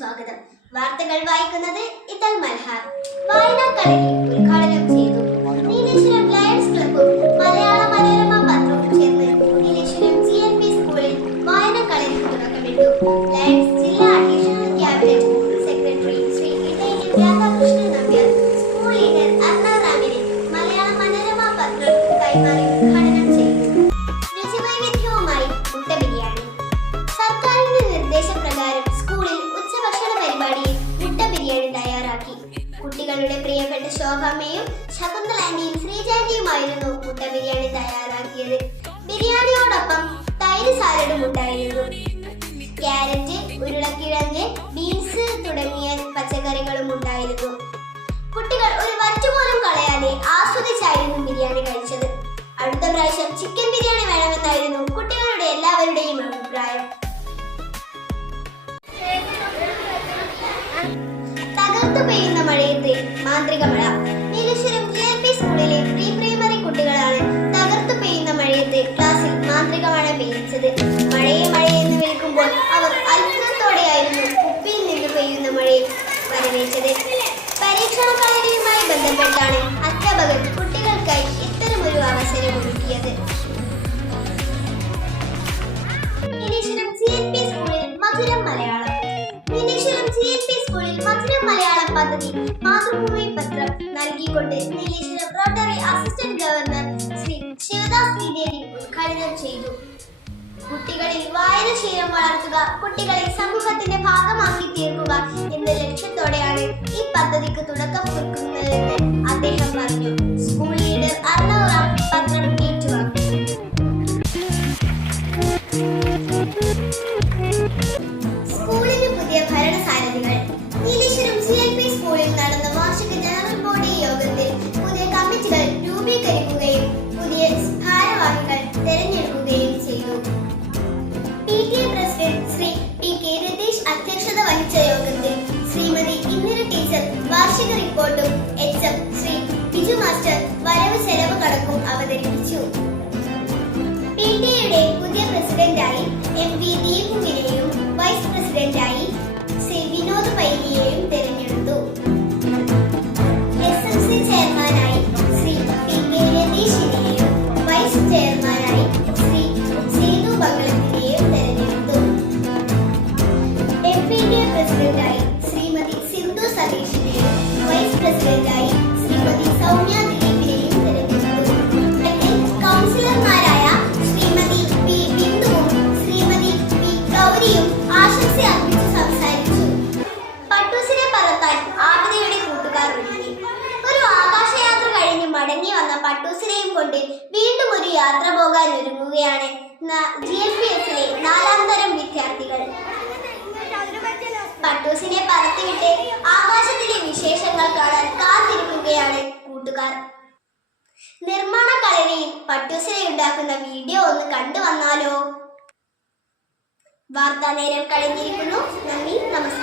സ്വാഗതം. വാർത്തകൾ വായിക്കുന്നത് ഇതൽ മൽഹാർ. വായനാ കളരി ഉദ്ഘാടനം ചെയ്തു നീലേശ്വരം ലയൺസ് ക്ലബും മലയാള മനോരമ പത്രവും ചേർന്ന് നീലേശ്വരം ജി എൻ പി സ്കൂളിൽ വായനാ കളരിക്ക് തുടക്കമിട്ടു. ലയൺസ് ജില്ലാ അഡീഷണൽ ക്യാബിനറ്റ് സെക്രട്ടറി ശ്രീ ഇടയിൽ രാധാകൃഷ്ണൻ നമ്പ്യാർ സ്കൂൾ ലീഡർ അർണ മലയാള മനോരമ പത്രം കൈമാറി. സൗകര്യമായിരുന്നു മുട്ട ബിരിയാണി തയ്യാറാക്കിയത്. ബിരിയാണിയോടൊപ്പം തൈര് സാലഡും ഉണ്ടായിരുന്നു ക്യാരറ്റ് ഉരുളക്കിഴങ്ങ് ബീൻസ് തുടങ്ങിയ പച്ചക്കറികളും ഉണ്ടായിരുന്നു കുട്ടികൾ ഒരു വറ്റുപോലും കളയാതെ ആസ്വദിച്ചായിരുന്നു ബിരിയാണി കഴിച്ചത്. അടുത്ത പ്രാവശ്യം ചിക്കൻ ബിരിയാണി വേണമെന്നായിരുന്നു കുട്ടികളുടെ എല്ലാവരുടെയും അഭിപ്രായം. തകർത്തു പെയ്യുന്ന മഴയത്ത് മാന്ത്രിക മഴ. വരവേറ്റത് പരീക്ഷണ കളരിയുമായി ബന്ധപ്പെട്ടാണ് അധ്യാപകർ കുട്ടികൾക്കായി ഇത്തരമൊരു അവസരം ഒരുക്കിയത്. മധുരം മലയാളം. സി പി സ്കൂളിൽ മധുരം മലയാളം പദ്ധതി മാതൃഭൂമി പത്രം നൽകിക്കൊണ്ട് Nileshwaram rotary assistant governor Shri Shivadas Sreedevi ഉദ്ഘാടനം ചെയ്തു. കുട്ടികളിൽ വായനശീലം വളർത്തുക കുട്ടികളെ സമൂഹത്തിന്റെ ഭാഗമാക്കി പുതിയ ഭാരവാഹികൾ തെരഞ്ഞെടുക്കുകയും ചെയ്തു. P T A president Shri P K Ratheesh അധ്യക്ഷത വഹിച്ച യോഗത്തിൽ ശ്രീമതി ഇന്ദിര ടീച്ചർ വാർഷിക റിപ്പോർട്ടും H M Shri Biju master വരവ് ചെലവ് കണക്കും അവതരിപ്പിച്ചു. പ്രസിഡന്റായി ശ്രീമതി സിന്ധു സതീഷിനെയും വൈസ് പ്രസിഡന്റായി ശ്രീമതി സൗമ്യ ദിലീപിനെയും തെരഞ്ഞെടുത്തു. കൗൺസിലർമാരായ ശ്രീമതി പി ബിന്ദുവും ശ്രീമതി പി ഗൗരിയും ആശംസ അർപ്പിച്ച് സംസാരിച്ചു. പട്ടൂസിനെ ആമിതയുടെ കൂട്ടുകാർ ഒരു ആകാശയാത്ര കഴിഞ്ഞ് മടങ്ങി വന്ന പട്ടൂസിനെയും കൊണ്ട് വീണ്ടും ഒരു യാത്ര പോകാൻ ഒരുങ്ങുകയാണ് ജി എൽ പി എസിലെ നാലാം തരം വിദ്യാർത്ഥികൾ. പട്ടൂസിനെ പറത്തിവിട്ട് ആകാശത്തിലെ വിശേഷങ്ങൾ കാണാൻ കാത്തിരിക്കുകയാണ് കൂട്ടുകാർ. നിർമ്മാണ കളരിയിൽ പട്ടൂസിനെ ഉണ്ടാക്കുന്ന വീഡിയോ ഒന്ന് കണ്ടു വന്നാലോ? വാർത്താ നേരം കഴിഞ്ഞിരിക്കുന്നു. നന്ദി നമസ്കാരം.